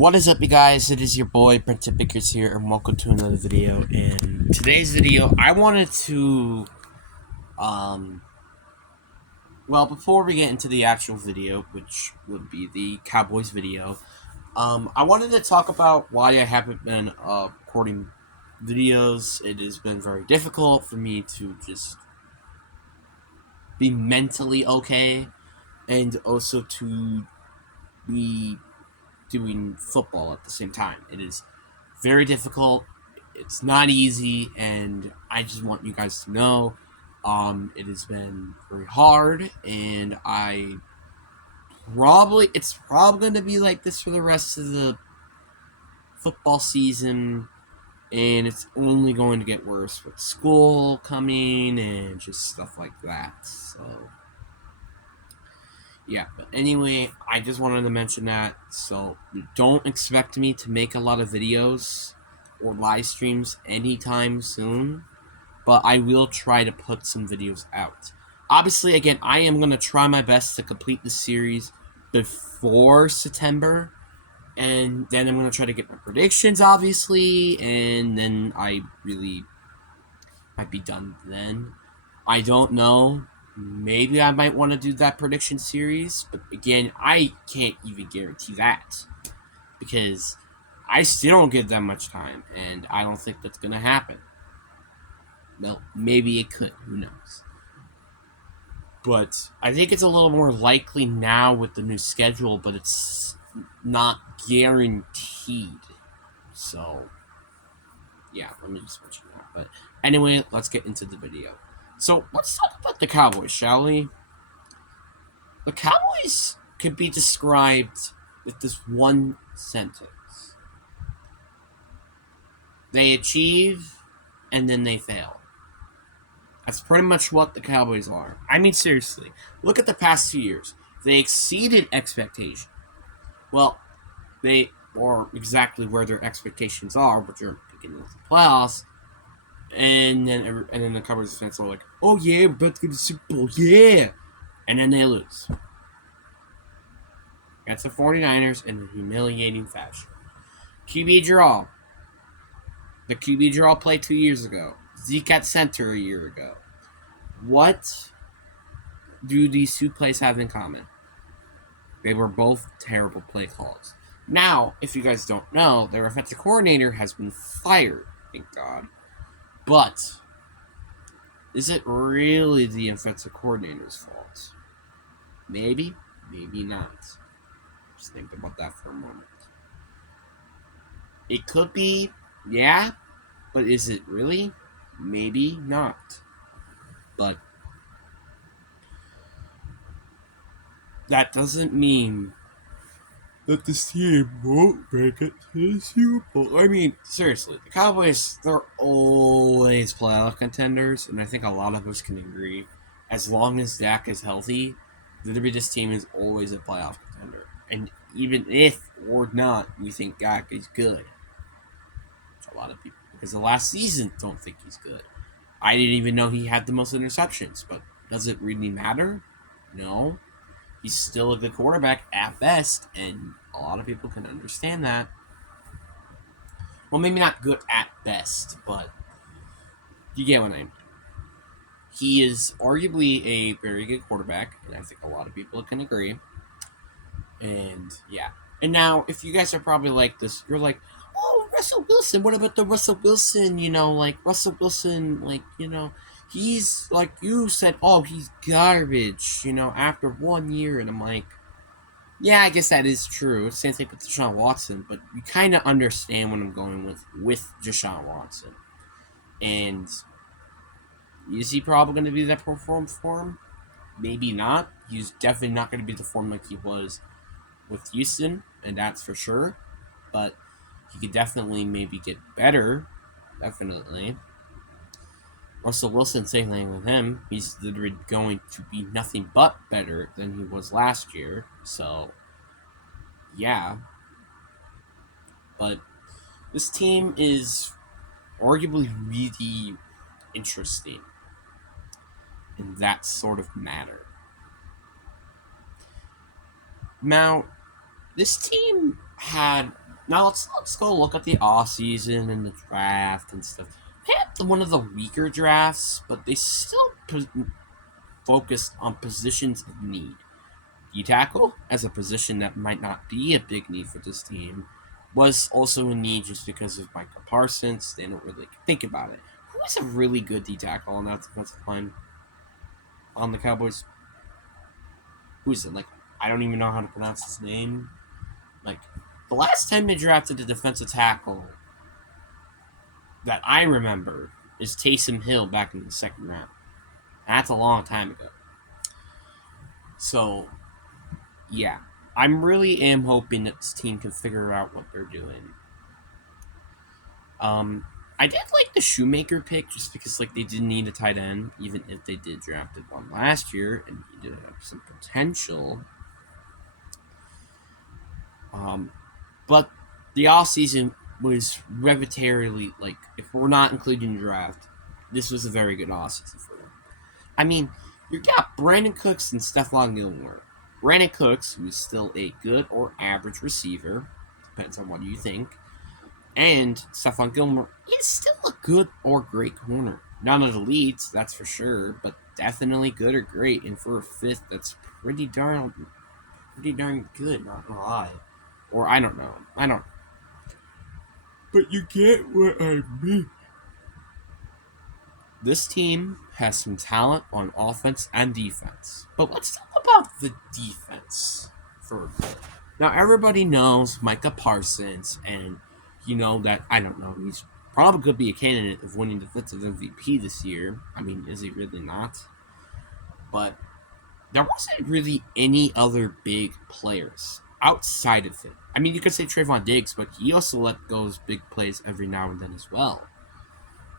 What is up, you guys? It is your boy Brent Bickers here, and welcome to another video. In today's video, I wanted to, before we get into the actual video, which would be the Cowboys video, I wanted to talk about why I haven't been recording videos. It has been very difficult for me to just be mentally okay, and also to be doing football at the same time. It is very difficult. It's not easy, and I just want you guys to know it has been very hard, and it's probably going to be like this for the rest of the football season, and it's only going to get worse with school coming and just stuff like that. So yeah, but anyway, I just wanted to mention that. So don't expect me to make a lot of videos or live streams anytime soon, but I will try to put some videos out. Obviously, again, I am going to try my best to complete the series before September, and then I'm going to try to get my predictions, obviously, and then I really might be done then. I don't know. Maybe I might want to do that prediction series, but again, I can't even guarantee that because I still don't get that much time, and I don't think that's going to happen. Well, maybe it could. Who knows? But I think it's a little more likely now with the new schedule, but it's not guaranteed. So, yeah, let me just mention that. But anyway, let's get into the video. So, let's talk about the Cowboys, shall we? The Cowboys could be described with this one sentence: they achieve, and then they fail. That's pretty much what the Cowboys are. I mean, seriously, look at the past 2 years. They exceeded expectation. Well, they are exactly where their expectations are, which are beginning of the playoffs. And then the Cowboys fans are like, "Oh yeah, we're about to get the Super Bowl, yeah!" And then they lose. That's the 49ers in a humiliating fashion. QB draw. The QB draw play 2 years ago. Zeke at center a year ago. What do these two plays have in common? They were both terrible play calls. Now, if you guys don't know, their offensive coordinator has been fired, thank God. But is it really the offensive coordinator's fault? Maybe, maybe not. Just think about that for a moment. It could be, yeah, but is it really? Maybe not. But that doesn't mean that this team won't make it to the Super Bowl. I mean, seriously, the Cowboys, they're always playoff contenders, and I think a lot of us can agree. As long as Dak is healthy, literally this team is always a playoff contender. And even if or not we think Dak is good, which a lot of people, because the last season don't think he's good. I didn't even know he had the most interceptions, but does it really matter? No. He's still a good quarterback at best, and a lot of people can understand that. Well, maybe not good at best, but you get what I mean. He is arguably a very good quarterback, and I think a lot of people can agree. And yeah. And now, if you guys are probably like this, you're like, "Oh, Russell Wilson, what about the Russell Wilson, Russell Wilson, he's, like you said, oh, he's garbage, after 1 year," and I'm like, yeah, I guess that is true. Same thing with Deshaun Watson, but you kind of understand what I'm going with Deshaun Watson. And is he probably going to be that perform for him? Maybe not. He's definitely not going to be the form like he was with Houston, and that's for sure. But he could definitely maybe get better. Definitely. Russell Wilson, same thing with him. He's literally going to be nothing but better than he was last year. So, yeah. But this team is arguably really interesting in that sort of matter. Now, this team had Now let's go look at the off season and the draft and stuff. They had one of the weaker drafts, but they still focused on positions of need. D tackle, as a position that might not be a big need for this team, was also a need just because of Micah Parsons. They don't really think about it. Who is a really good D tackle on that defensive line on the Cowboys? Who is it? Like, I don't even know how to pronounce his name. Like, the last time they drafted a defensive tackle that I remember is Taysom Hill back in the second round. That's a long time ago. So, yeah. I am hoping that this team can figure out what they're doing. I did like the Shoemaker pick just because like they didn't need a tight end, even if they did drafted one last year and he did have some potential. But the offseason was revertarily, like, if we're not including the draft, this was a very good offseason for them. I mean, you got Brandon Cooks and Stephon Gilmore. Brandon Cooks, who is still a good or average receiver, depends on what you think, and Stephon Gilmore is still a good or great corner. Not an elite, that's for sure, but definitely good or great. And for a fifth, that's pretty darn good, not gonna lie. Or I don't know. But you get what I mean. This team has some talent on offense and defense. But let's talk about the defense for a bit. Now, everybody knows Micah Parsons, and you know that, I don't know, he's probably could be a candidate of winning defensive MVP this year. I mean, is he really not? But there wasn't really any other big players outside of it. I mean, you could say Trayvon Diggs, but he also let go big plays every now and then as well.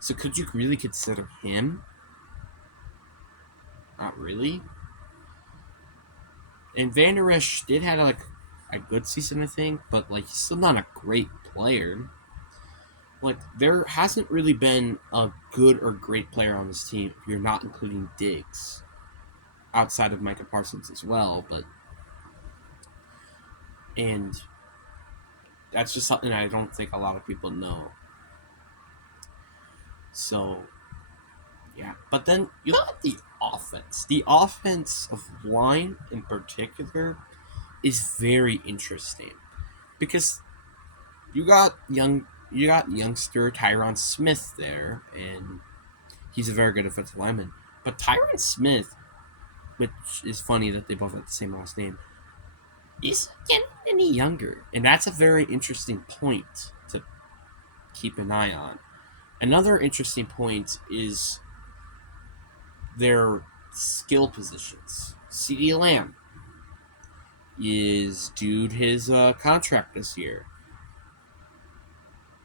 So could you really consider him? Not really. And Van Der Esch did have like a good season, I think, but like he's still not a great player. Like there hasn't really been a good or great player on this team if you're not including Diggs, outside of Micah Parsons as well. And that's just something I don't think a lot of people know. So, yeah. But then you look at the offense. The offensive line in particular is very interesting because you got youngster Tyron Smith there, and he's a very good offensive lineman. But Tyron Smith, which is funny that they both have the same last name, isn't getting any younger, and that's a very interesting point to keep an eye on. Another interesting point is their skill positions. CeeDee Lamb is due his contract this year.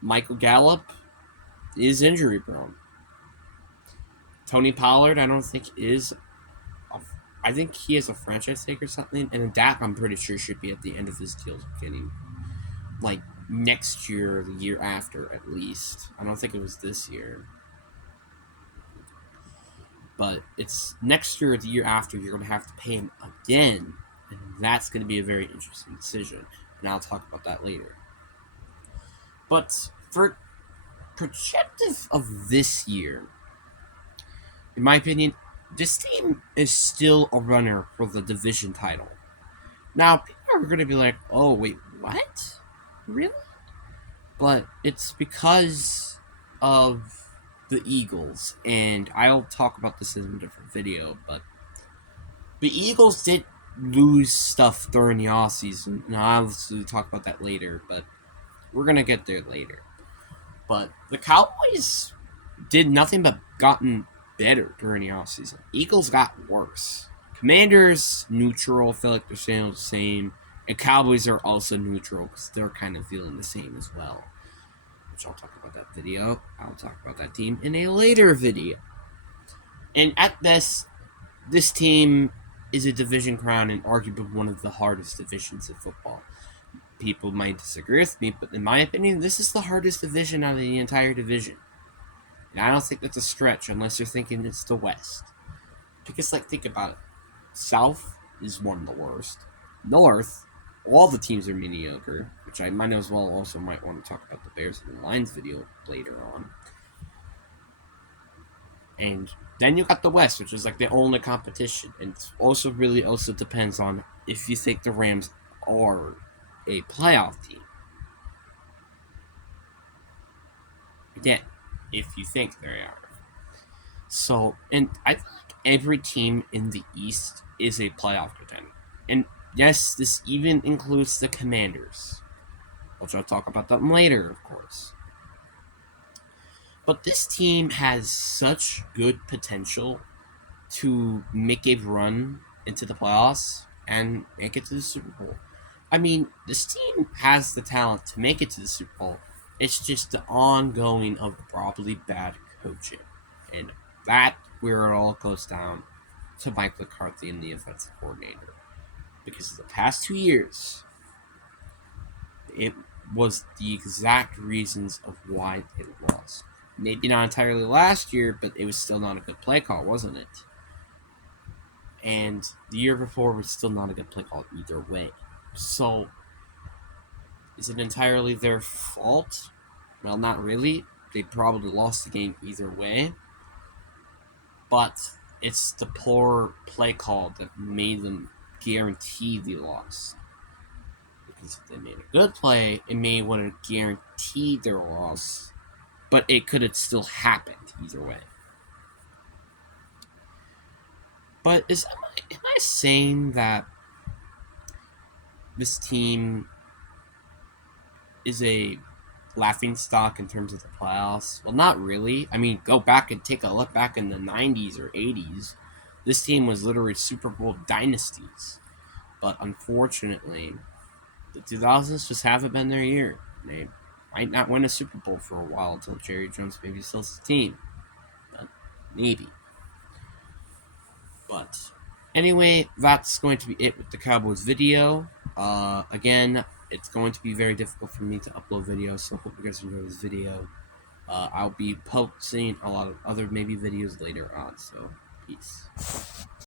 Michael Gallup is injury prone. Tony Pollard, I don't think is. I think he is a franchise tag or something. And Dak, I'm pretty sure, should be at the end of his deal getting like next year or the year after at least. I don't think it was this year. But it's next year or the year after you're going to have to pay him again. And that's going to be a very interesting decision. And I'll talk about that later. But for projective of this year, in my opinion, this team is still a runner for the division title. Now, people are going to be like, oh, wait, what? Really? But it's because of the Eagles, and I'll talk about this in a different video, but the Eagles did lose stuff during the offseason, and I'll obviously talk about that later, but we're going to get there later. But the Cowboys did nothing but gotten better during the offseason. Eagles got worse. Commanders, neutral, feel like they're staying the same, and Cowboys are also neutral because they're kind of feeling the same as well. Which I'll talk about that video. I'll talk about that team in a later video. And at best, this team is a division crown and arguably one of the hardest divisions in football. People might disagree with me, but in my opinion, this is the hardest division out of the entire division. And I don't think that's a stretch unless you're thinking it's the West. Because, like, think about it. South is one of the worst. North, all the teams are mediocre. which I might as well also might want to talk about the Bears and the Lions video later on. And then you got the West, which is like the only competition. And it also really also depends on if you think the Rams are a playoff team. Again, if you think they are. So, and I feel like every team in the East is a playoff contender. And yes, this even includes the Commanders, which I'll talk about them later, of course. But this team has such good potential to make a run into the playoffs and make it to the Super Bowl. I mean, this team has the talent to make it to the Super Bowl. It's just the ongoing of probably bad coaching. And that where it all goes down to Mike McCarthy and the offensive coordinator. Because the past 2 years, it was the exact reasons of why they lost. Maybe not entirely last year, but it was still not a good play call, wasn't it? And the year before was still not a good play call either way. So, is it entirely their fault? Well, not really. They probably lost the game either way. But it's the poor play call that made them guarantee the loss. Because if they made a good play, it may would have guaranteed their loss, but it could have still happened either way. But am I saying that this team is a laughing stock in terms of the playoffs? Well, not really. I mean, go back and take a look back in the 90s or 80s. This team was literally Super Bowl dynasties. But unfortunately, the 2000s just haven't been their year. They might not win a Super Bowl for a while until Jerry Jones maybe sells the team. But maybe. But anyway, that's going to be it with the Cowboys video. Again, it's going to be very difficult for me to upload videos, so I hope you guys enjoy this video. I'll be posting a lot of other maybe videos later on, so peace.